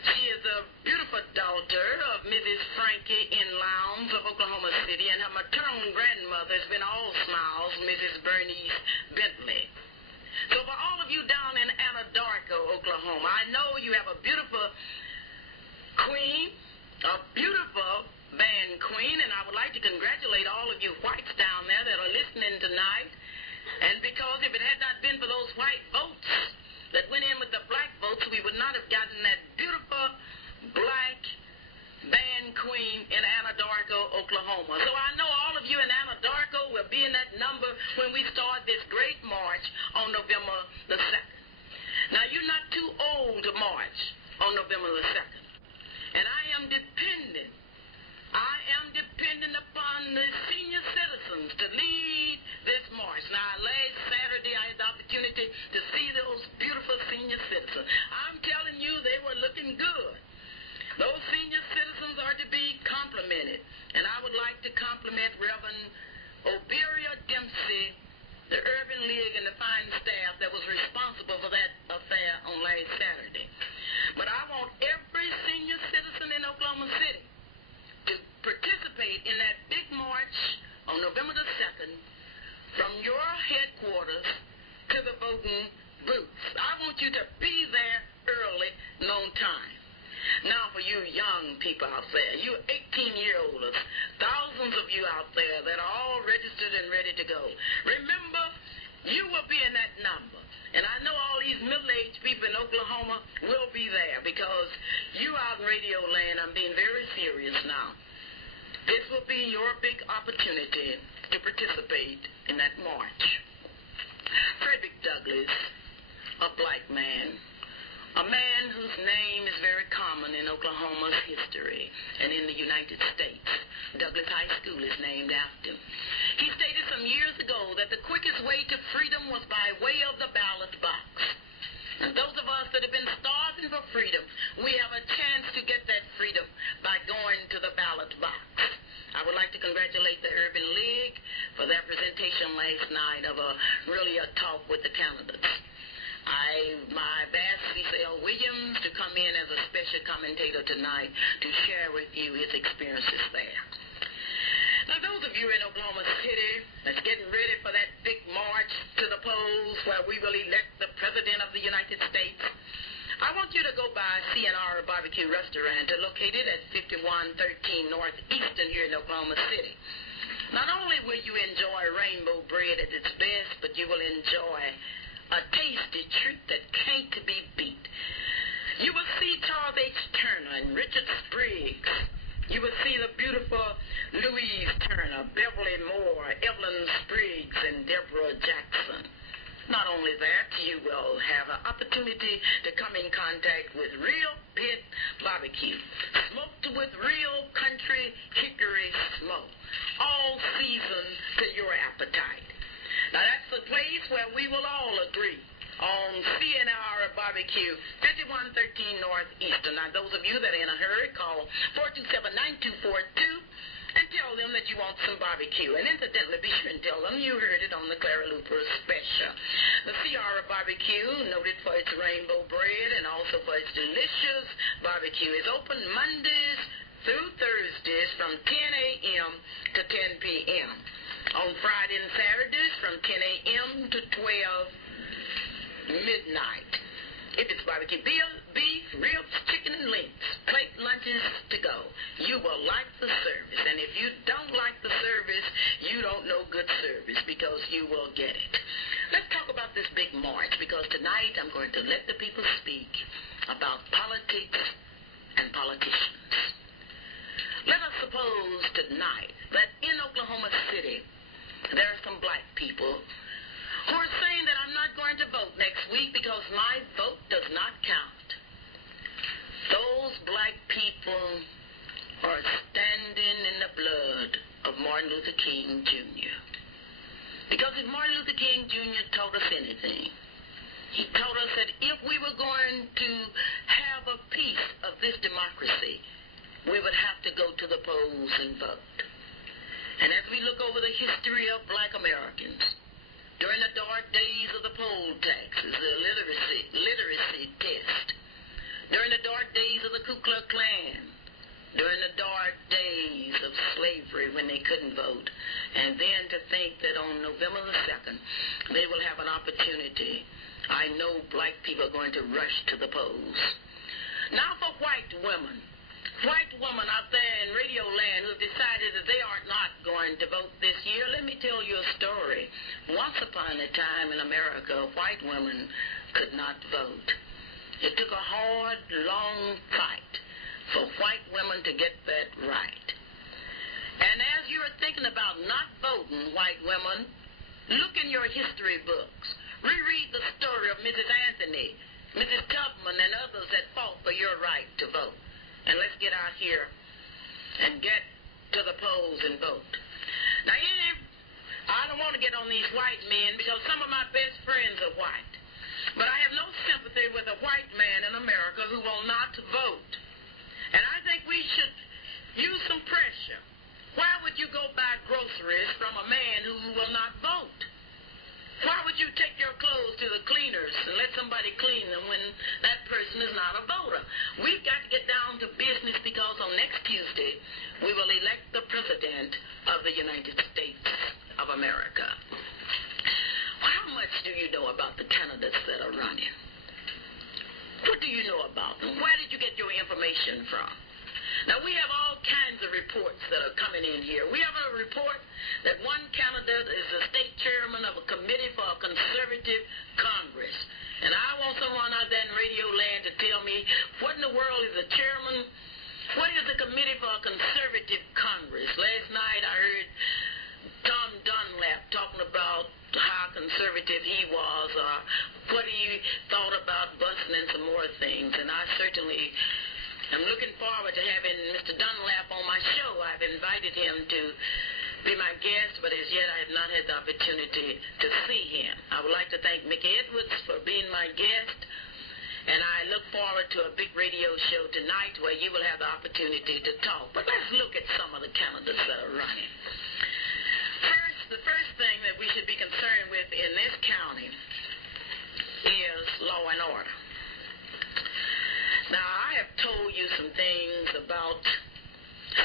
She is a beautiful daughter of Mrs. Frankie N. Lowndes of Oklahoma City, and her maternal grandmother has been all smiles, Mrs. Bernice Bentley. So for all of you down in Anadarko, Oklahoma, I know you have a beautiful queen, a beautiful band queen, and I would like to congratulate all of you whites down there that are listening tonight. And because if it had not been for those white votes that went in with the black votes, we would not have gotten that beautiful black band queen in Anadarko, Oklahoma. So I know all of you in Anadarko will be in that number when we start this great march on November the 2nd. Now, you're not too old to march on November the 2nd. And I am dependent upon the senior citizens to lead this march. Now, last Saturday, I had the opportunity to see those beautiful senior citizens. I'm telling you, they were looking good. Those senior citizens are to be complimented. And I would like to compliment Reverend Oberia Dempsey, the Urban League, and the fine staff that was responsible for that affair on last Saturday. But I want every senior citizen in Oklahoma City to participate in that big march on November the 2nd from your headquarters to the voting booths. I want you to be there early and on time. Now, for you young people out there, you 18-year-olds, thousands of you out there that are all registered and ready to go, remember, you will be in that number. And I know all these middle-aged people in Oklahoma will be there because you out in Radio Land, I'm being very serious now. This will be your big opportunity to participate in that march. Frederick Douglass, a black man, a man whose name is very common in Oklahoma's history and in the United States. Douglass High School is named after him. He stated some years ago that the quickest way to freedom was by way of the ballot box. And those of us that have been starving for freedom, we have a chance to get that freedom by going to the ballot box. I would like to congratulate the Urban League for their presentation last night of a talk with the candidates. My asked C.C.L. Williams to come in as a special commentator tonight to share with you his experiences there. Now, those of you in Oklahoma City that's getting ready for that big march to the polls where we will elect the President of the United States, I want you to go by CNR Barbecue Restaurant located at 5113 Northeastern here in Oklahoma City. Not only will you enjoy rainbow bread at its best, but you will enjoy a tasty treat that can't be beat. You will see Charles H. Turner and Richard Spriggs. You will see the beautiful Louise Turner, Beverly Moore, Evelyn Spriggs, and Deborah Jackson. Not only that, you will have an opportunity to come in contact with real pit barbecue, smoked with real country hickory smoke, all seasoned to your appetite. Now, that's the place where we will all agree on CNR Barbecue, 5113 Northeastern. Now, those of you that are in a hurry, call 427-9242 and tell them that you want some barbecue. And incidentally, be sure and tell them you heard it on the Clara Luper special. The Sierra Barbecue, noted for its rainbow bread and also for its delicious barbecue, is open Mondays through Thursdays from 10 a.m. to 10 p.m. On Friday and Saturdays from 10 a.m. to 12 midnight. If it's barbecue beef, ribs, chicken, and links, plate lunches to go. You will like the service. And if you don't like the service, you don't know good service because you will get it. Let's talk about this big march because tonight I'm going to let the people speak about politics and politicians. Let us suppose tonight that in Oklahoma City there are some black people who are saying that I'm not going to vote next week because my vote does not count. Those black people are standing in the blood of Martin Luther King Jr. Because if Martin Luther King Jr. told us anything, he told us that if we were going to have a piece of this democracy, we would have to go to the polls and vote. And as we look over the history of black Americans, during the dark days of the poll taxes, the literacy test, during the dark days of the Ku Klux Klan, during the dark days of slavery when they couldn't vote, and then to think that on November the 2nd, they will have an opportunity. I know black people are going to rush to the polls. Now for white women out there in radio land who decided that they are not going to vote this year, let me tell you a story. Once upon a time in America, white women could not vote. It took a hard, long fight for white women to get that right. And as you're thinking about not voting, white women, look in your history books. Reread the story of Mrs. Anthony, Mrs. Tubman, and others that fought for your right to vote. And let's get out here and get to the polls and vote. Now, I don't want to get on these white men because some of my best friends are white. But I have no sympathy with a white man in America who will not vote. And I think we should use some pressure. Why would you go buy groceries from a man who will not vote? Why would you take your clothes to the cleaners and let somebody clean them when that person is not a voter? We've got to get down to business because on next Tuesday we will elect the President of the United States of America. How much do you know about the candidates that are running? What do you know about them? Where did you get your information from? Now, we have all kinds of reports that are coming in here. We have a report that one candidate is the state chairman of a committee for a conservative Congress. And I want someone out there in radio land to tell me what in the world is a chairman? What is the committee for a conservative Congress? Last night I heard Tom Dunlap talking about how conservative he was, or what he thought about busing and some more things. And I certainly I'm looking forward to having Mr. Dunlap on my show. I've invited him to be my guest, but as yet I have not had the opportunity to see him. I would like to thank Mickey Edwards for being my guest, and I look forward to a big radio show tonight where you will have the opportunity to talk. But let's look at some of the candidates that are running. The first thing that we should be concerned with in this county is law and order. Now, I have told you some things about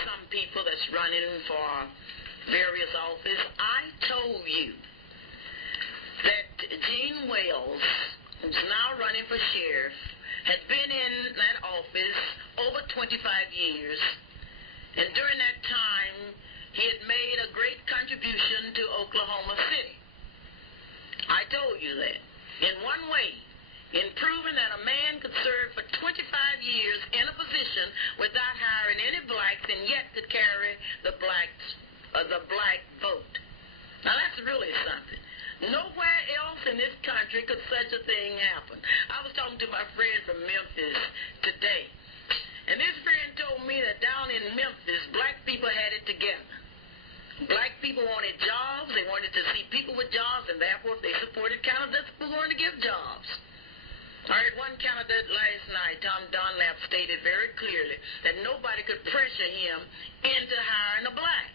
some people that's running for various office. I told you that Gene Wells, who's now running for sheriff, had been in that office over 25 years, and during that time, he had made a great contribution to Oklahoma City. I told you that. In one way, in proving that a man could serve for 25 years in a position without hiring any blacks and yet could carry the black vote. Now, that's really something. Nowhere else in this country could such a thing happen. I was talking to my friend from Memphis today, and this friend told me that down in Memphis, black people had it together. Black people wanted jobs. They wanted to see people with jobs, and therefore they supported candidates who wanted to give jobs. I heard one candidate last night, Tom Dunlap, stated very clearly that nobody could pressure him into hiring a black.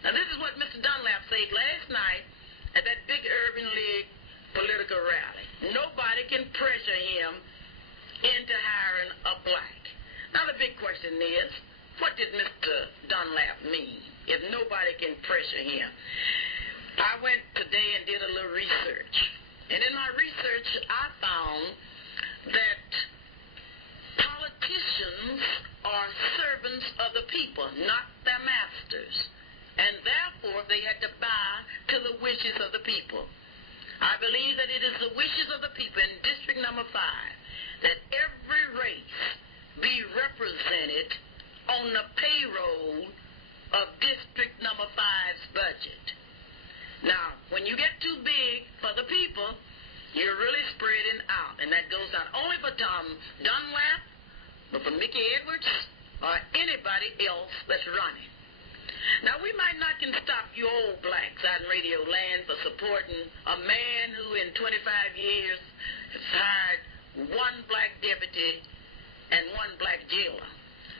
Now, this is what Mr. Dunlap said last night at that big Urban League political rally. Nobody can pressure him into hiring a black. Now, the big question is, what did Mr. Dunlap mean if nobody can pressure him? I went today and did a little research. And in my research, I found that politicians are servants of the people, not their masters. And therefore, they had to bow to the wishes of the people. I believe that it is the wishes of the people in District Number 5 that every race be represented on the payroll of District Number 5's budget. Now, when you get too big for the people, you're really spreading out. And that goes not only for Tom Dunlap, but for Mickey Edwards or anybody else that's running. Now, we might not can stop you old blacks out in radio land for supporting a man who in 25 years has hired one black deputy and one black jailer.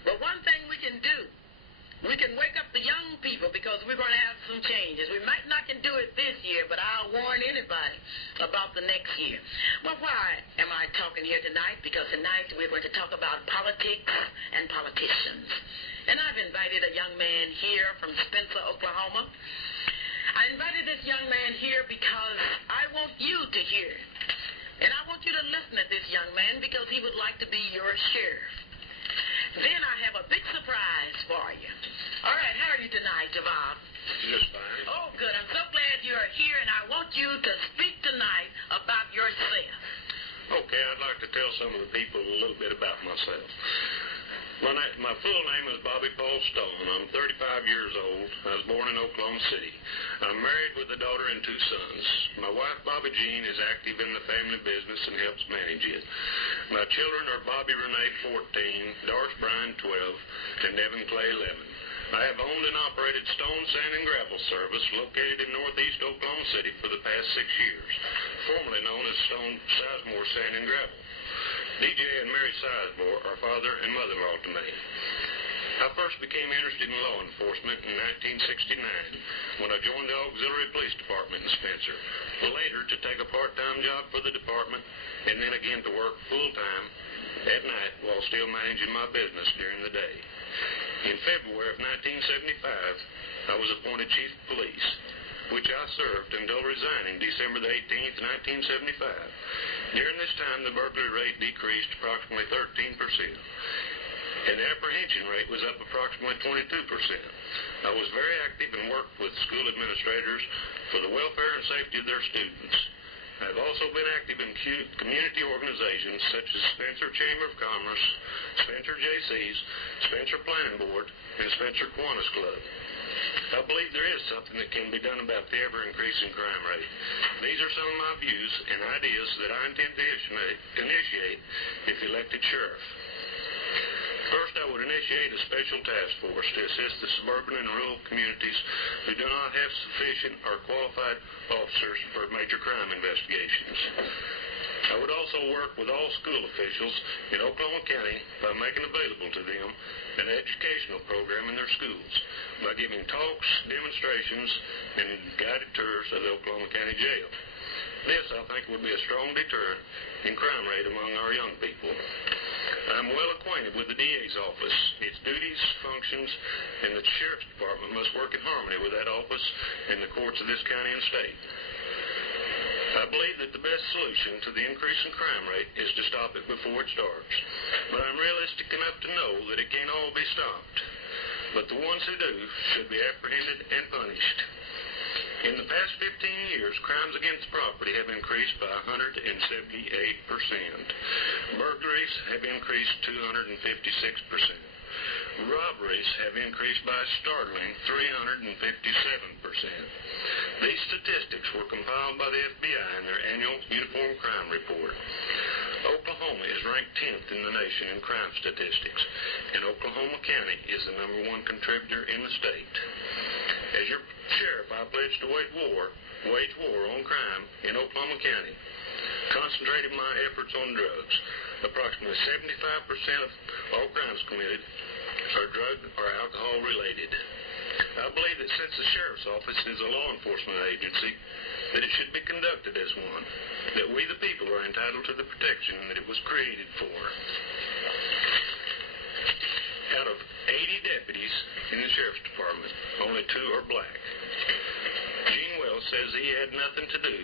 But one thing we can do, we can wake up the young people because we're going to have some changes. We might not can do it this year, but I'll warn anybody about the next year. Well, why am I talking here tonight? Because tonight we're going to talk about politics and politicians. And I've invited a young man here from Spencer, Oklahoma. I invited this young man here because I want you to hear. And I want you to listen to this young man because he would like to be your sheriff. Then I have a big surprise for you. All right, how are you tonight, Javon? Just fine. Oh, good. I'm so glad you're here, and I want you to speak tonight about yourself. Okay, I'd like to tell some of the people a little bit about myself. My full name is Bobby Paul Stone. I'm 35 years old. I was born in Oklahoma City. I'm married with a daughter and 2 sons. My wife, Bobby Jean, is active in the family business and helps manage it. My children are Bobby Renee, 14, Doris Bryan, 12, and Devin Clay, 11. I have owned and operated Stone Sand and Gravel Service located in northeast Oklahoma City for the past 6 years, formerly known as Stone Sizemore Sand and Gravel. DJ and Mary Sizemore are father and mother-in-law to me. I first became interested in law enforcement in 1969 when I joined the Auxiliary Police Department in Spencer, later to take a part-time job for the department and then again to work full-time at night while still managing my business during the day. In February of 1975, I was appointed Chief of Police, which I served until resigning December the 18th, 1975. During this time, the burglary rate decreased approximately 13%, and the apprehension rate was up approximately 22%. I was very active and worked with school administrators for the welfare and safety of their students. I've also been active in community organizations such as Spencer Chamber of Commerce, Spencer JC's, Spencer Planning Board, and Spencer Kiwanis Club. I believe there is something that can be done about the ever-increasing crime rate. These are some of my views and ideas that I intend to initiate if elected sheriff. First, I would initiate a special task force to assist the suburban and rural communities who do not have sufficient or qualified officers for major crime investigations. I would also work with all school officials in Oklahoma County by making available to them an educational program in their schools by giving talks, demonstrations, and guided tours of the Oklahoma County Jail. This, I think, would be a strong deterrent in crime rate among our young people. I'm well acquainted with the DA's office, its duties, functions, and the Sheriff's Department must work in harmony with that office and the courts of this county and state. I believe that the best solution to the increase in crime rate is to stop it before it starts. But I'm realistic enough to know that it can't all be stopped. But the ones who do should be apprehended and punished. In the past 15 years, crimes against property have increased by 178%. Burglaries have increased 256%. Robberies have increased by a startling 357%. These statistics were compiled by the FBI in their annual Uniform Crime Report. Oklahoma is ranked 10th in the nation in crime statistics, and Oklahoma County is the #1 contributor in the state. As your sheriff, I pledge to wage war on crime in Oklahoma County. concentrated my efforts on drugs. Approximately 75% of all crimes committed are drug or alcohol related. I believe that since the Sheriff's Office is a law enforcement agency, that it should be conducted as one, that we the people are entitled to the protection that it was created for. Out of 80 deputies in the Sheriff's Department, only 2 are black. Gene Wells says he had nothing to do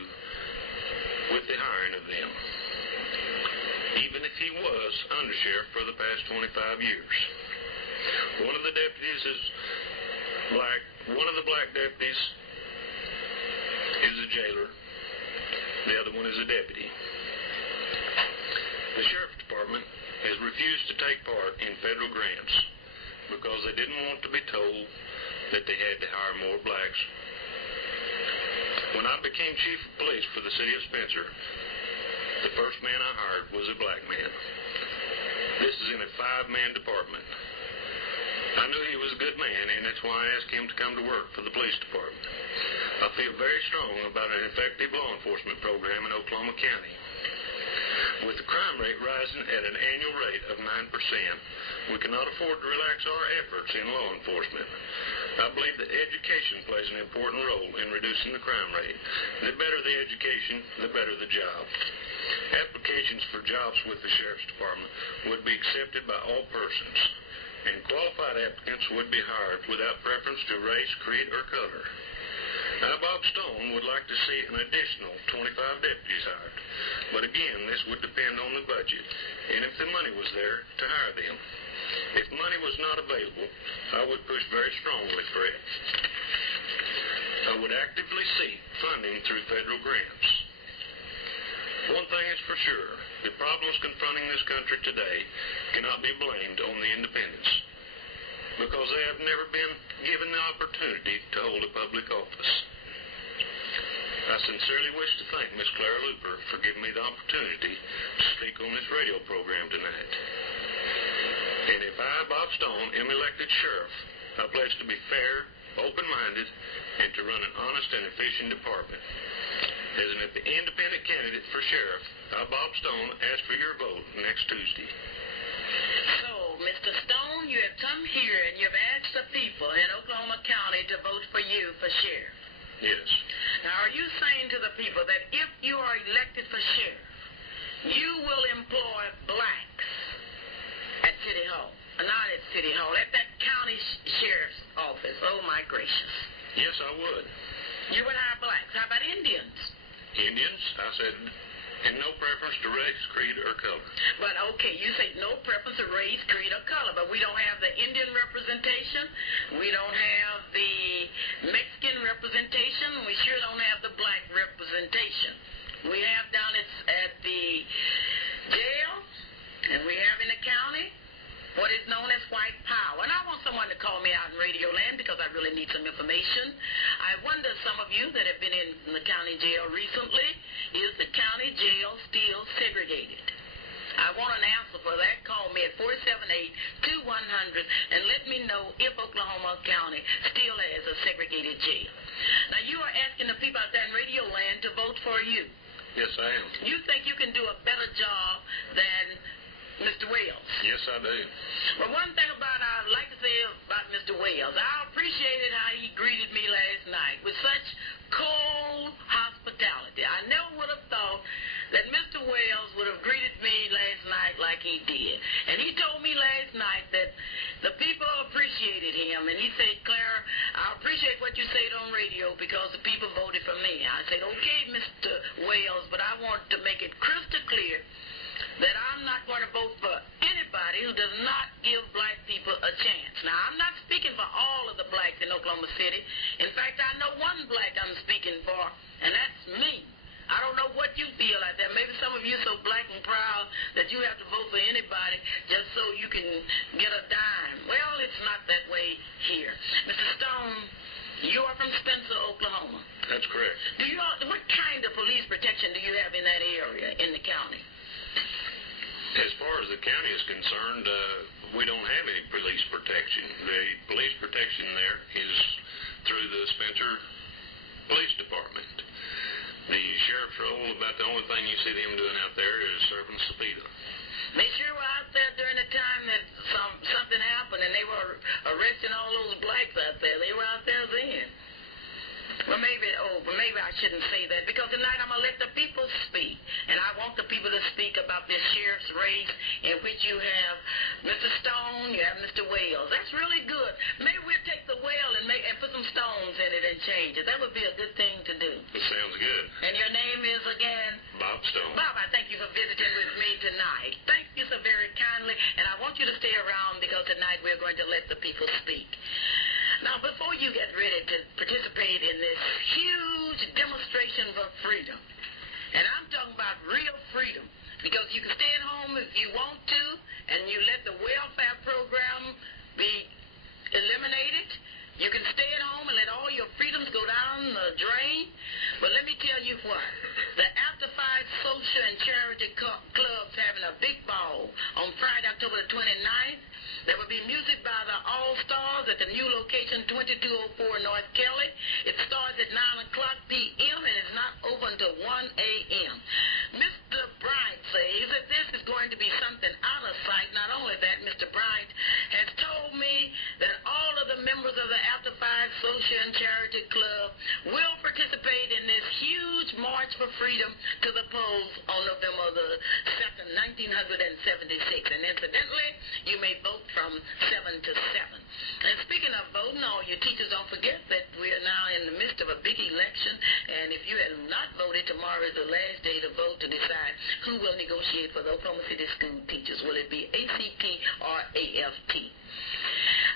with the hiring of them, even if he was undersheriff for the past 25 years. One of the deputies is black. One of the black deputies is a jailer. The other one is a deputy. The Sheriff's Department has refused to take part in federal grants because they didn't want to be told that they had to hire more blacks. When I became chief of police for the city of Spencer, the first man I hired was a black man. This is in a 5-man department. I knew he was a good man, and that's why I asked him to come to work for the police department. I feel very strong about an effective law enforcement program in Oklahoma County. With the crime rate rising at an annual rate of 9%, we cannot afford to relax our efforts in law enforcement. I believe that education plays an important role in reducing the crime rate. The better the education, the better the job. Applications for jobs with the Sheriff's Department would be accepted by all persons, and qualified applicants would be hired without preference to race, creed, or color. Bob Stone would like to see an additional 25 deputies hired, but again, this would depend on the budget, and if the money was there to hire them. If money was not available, I would push very strongly for it. I would actively seek funding through federal grants. One thing is for sure, the problems confronting this country today cannot be blamed on the independents, because they have never been given the opportunity to hold a public office. I sincerely wish to thank Miss Clara Luper for giving me the opportunity to speak on this radio program tonight. And if I, Bob Stone, am elected sheriff, I pledge to be fair, open-minded, and to run an honest and efficient department. As an independent candidate for sheriff, I, Bob Stone, ask for your vote next Tuesday. So, Mr. Stone, you have come here and you've asked the people in Oklahoma County to vote for you for sheriff. Yes. Now, are you saying to the people that if you are elected for sheriff, you will employ blacks at City Hall? Not at City Hall, at that county sheriff's office. Oh, my gracious. Yes, I would. You would hire blacks. How about Indians? Indians, I said, and no preference to race, creed, or color. But, okay, you say no preference to race, creed, or color, but we don't have the Indian representation. We don't have the Mexican representation. We sure don't have the black representation. We have down at the jail, and we have in the county what is known as white power. And I want someone to call me out in Radio Land because I really need some information. I wonder, some of you that have been in the county jail recently, is the county jail still segregated? I want an answer for that. Call me at 478-2100 and let me know if Oklahoma County still has a segregated jail. Now, you are asking the people out there in Radio Land to vote for you. Yes, I am. You think you can do a better job than Mr. Wells? Yes, I do. Well, one thing I'd like to say about Mr. Wells, I appreciated how he greeted me last night with such cold hospitality. I never would have thought that Mr. Wells would have greeted me last night like he did. And he told me last night that the people appreciated him. And he said, Clara, I appreciate what you said on radio because the people voted for me. I said, okay, Mr. Wells, but I want to make it crystal clear that I'm not going to vote for anybody who does not give black people a chance. Now, I'm not speaking for all of the blacks in Oklahoma City. In fact, I know one black I'm speaking for, and that's me. I don't know what you feel like that. Maybe some of you are so black and proud that you have to vote for anybody just so you can get a dime. Well, it's not that way here. Mr. Stone, you are from Spencer, Oklahoma. That's correct. What kind of police protection do you have in that area, in the county? As far as the county is concerned, we don't have any police protection. The police protection there is through the Spencer Police Department. The sheriff's role, about the only thing you see them doing out there is serving subpoena. They sure were out there during the time that something happened, and they were arresting all those blacks out there. They were out there then. Well, maybe I shouldn't say that, because tonight I'm going to let the people speak. And I want the people to speak about this sheriff's race in which you have Mr. Stone, you have Mr. Wales. That's really good. Maybe we'll take the whale and put some stones in it and change it. That would be a good thing to do. That sounds good. And your name is again? Bob Stone. Bob, I thank you for visiting with me tonight. Thank you so very kindly. And I want you to stay around, because tonight we're going to let the people speak. Now, before you get ready to participate in this huge demonstration for freedom, and I'm talking about real freedom, because you can stay at home if you want to, and you let the welfare program be eliminated. You can stay at home and let all your freedoms go down the drain. But let me tell you what, the After 5 Social and Charity Club's having a big ball on Friday, October the 29th. There will be music by the All-Stars at the new location, 2204 North Kelly. It starts at 9 o'clock p.m. and it's not over until 1 a.m. Mr. Bryant says that this is going to be something out of sight. Not only that, Mr. Bryant has told me that all of the members of the After 5 Social and Charity Club will participate in this huge March for Freedom to the polls on November the 2nd, 1976. And incidentally, you may vote from 7 to 7. And speaking of voting, all you teachers, don't forget that we are now in the midst of a big election, and if you have not voted, tomorrow is the last day to vote to decide who will negotiate for the Oklahoma City school teachers. Will it be ACT or AFT?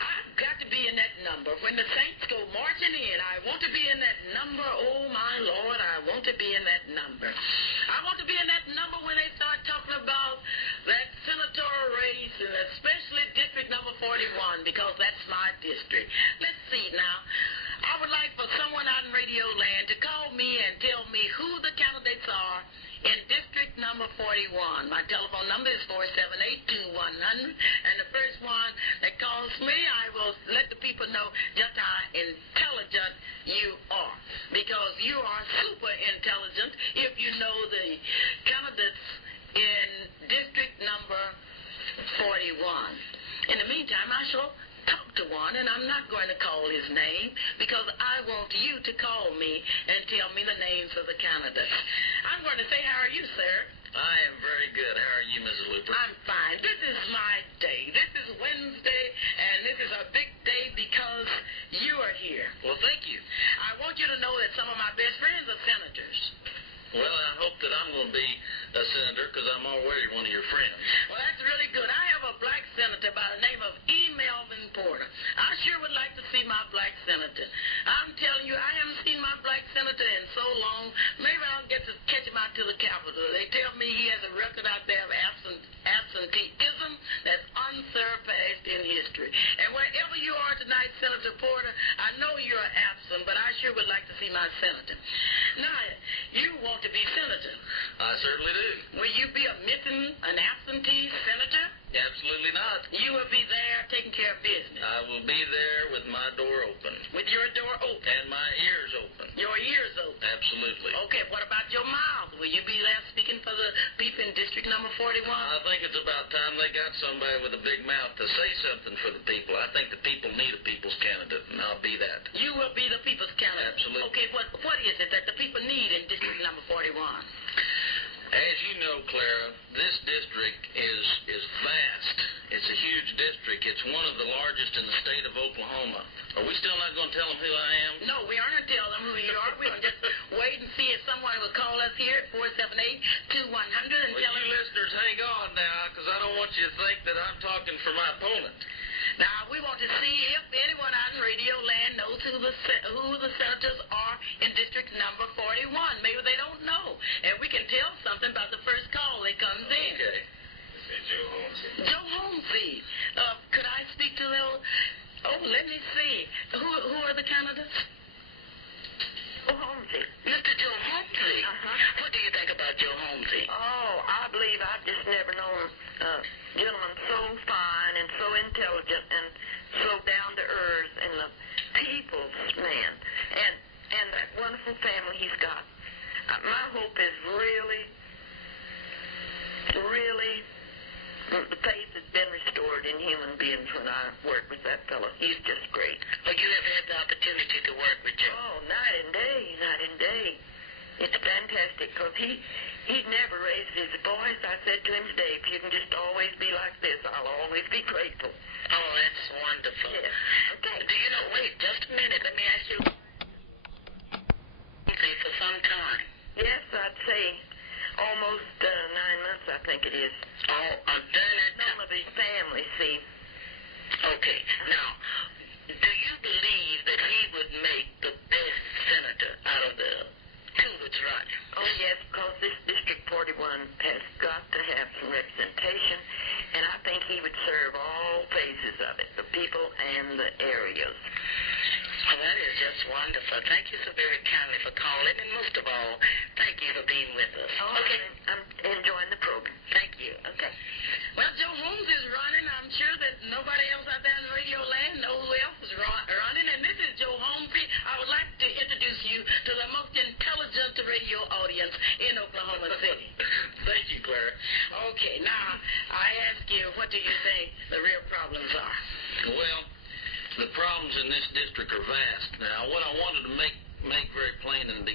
I've got to be in that number. When the Saints go marching in, I want to be in that number. Oh, my Lord, I want to be in that number. I want to be in that number when they start talking about that senatorial race, and especially District number 41, because that's my district. Let's see now. I would like for someone out in Radio Land to call me and tell me who the candidates are in District number 41. My telephone number is 478-2100, and the first one that calls me, I will let the people know just how intelligent you are, because you are super intelligent if you know the candidates in District number 41. In the meantime, I shall talk to one, and I'm not going to call his name, because I want you to call me and tell me the names of the candidates. I'm going to say, how are you, sir? I am very good. How are you, Mrs. Luper? I'm fine. This is my day. This is Wednesday, and this is a big day because you are here. Well, thank you. I want you to know that some of my best friends are senators. Well, I hope that I'm going to be a senator, because I'm already one of your friends. Well, that's really good. I have a black senator by the name of E. Melvin Porter. I sure would like to see my black senator. I'm telling you, I haven't seen my black senator in so long. Maybe I'll get to catch him out to the Capitol. They tell me he has a record out there of absenteeism that's unsurpassed in history. And wherever you are tonight, Senator Porter, I know you're absent, but I sure would like to see my senator. Now, you want to be senator. I certainly do. Will you be an absentee senator? Absolutely not. You will be there taking care of business. I will be there with my door open. With your door open. And my ears open. Your ears open. Absolutely. Okay, what about your mouth? Will you be there speaking for the people in District number 41? I think it's about time they got somebody with a big mouth to say something for the people. I think the people need a people's candidate, and I'll be that. You will be the people's candidate. Absolutely. Okay, what is it that the people need in District number 41? As you know, Clara, this district is vast. It's a huge district. It's one of the largest in the state of Oklahoma. Are we still not going to tell them who I am? No, we aren't going to tell them who you are. We're going to just wait and see if someone will call us here at 478-2100 and Well, tell you us. listeners, hang on now, because I don't want you to think that I'm talking for my opponent. Now, we want to see if anyone out in Radio Land knows who the senators are in District number 41. Maybe they don't know. And we can tell something about the first call that comes in. Okay. Joe Holmesy. Joe Holmesy. Could I speak to them? Oh, let me see. Who are the candidates? Joe Holmesy. Mr. Joe Holmesy. Uh-huh. What do you think about Joe Holmesy? Oh, I believe I've just never known a gentleman so fine and so intelligent and so down to earth and the people's man and that wonderful family he's got. I my hope is really, the faith has been restored in human beings when I work with that fellow. He's just great. But you have had the opportunity to work with Joe. Oh, night and day. It's fantastic because he never raised his voice. I said to him today, if you can just always be like this, I'll always be grateful. Oh, that's wonderful. Yes. Okay. Do you know, wait, just a minute. Let me ask you. For some time. Yes, I'd say almost 9 months, I think it is. Oh, during that time. None of his family, see. Okay. Now, do you believe that he would make the best senator out of the two that's running? Oh, yes, because this District 41 has got to have some representation, and I think he would serve all phases of it, the people and the areas. Well, that is just wonderful. Thank you so very kindly for calling, and most of all, thank you for being with us. Oh, okay. I'm enjoying the program. Thank you. Okay. Well, Joe Holmes is running. I'm sure that nobody else out there in radio land knows who else is running, and this is Joe Holmes. I would like to introduce you to the most intelligent radio audience in Oklahoma City. Thank you, Clara. Okay. Now, I ask you, what do you think the real problems are? Well, the problems in this district are vast. Now, what I wanted to make very plain in the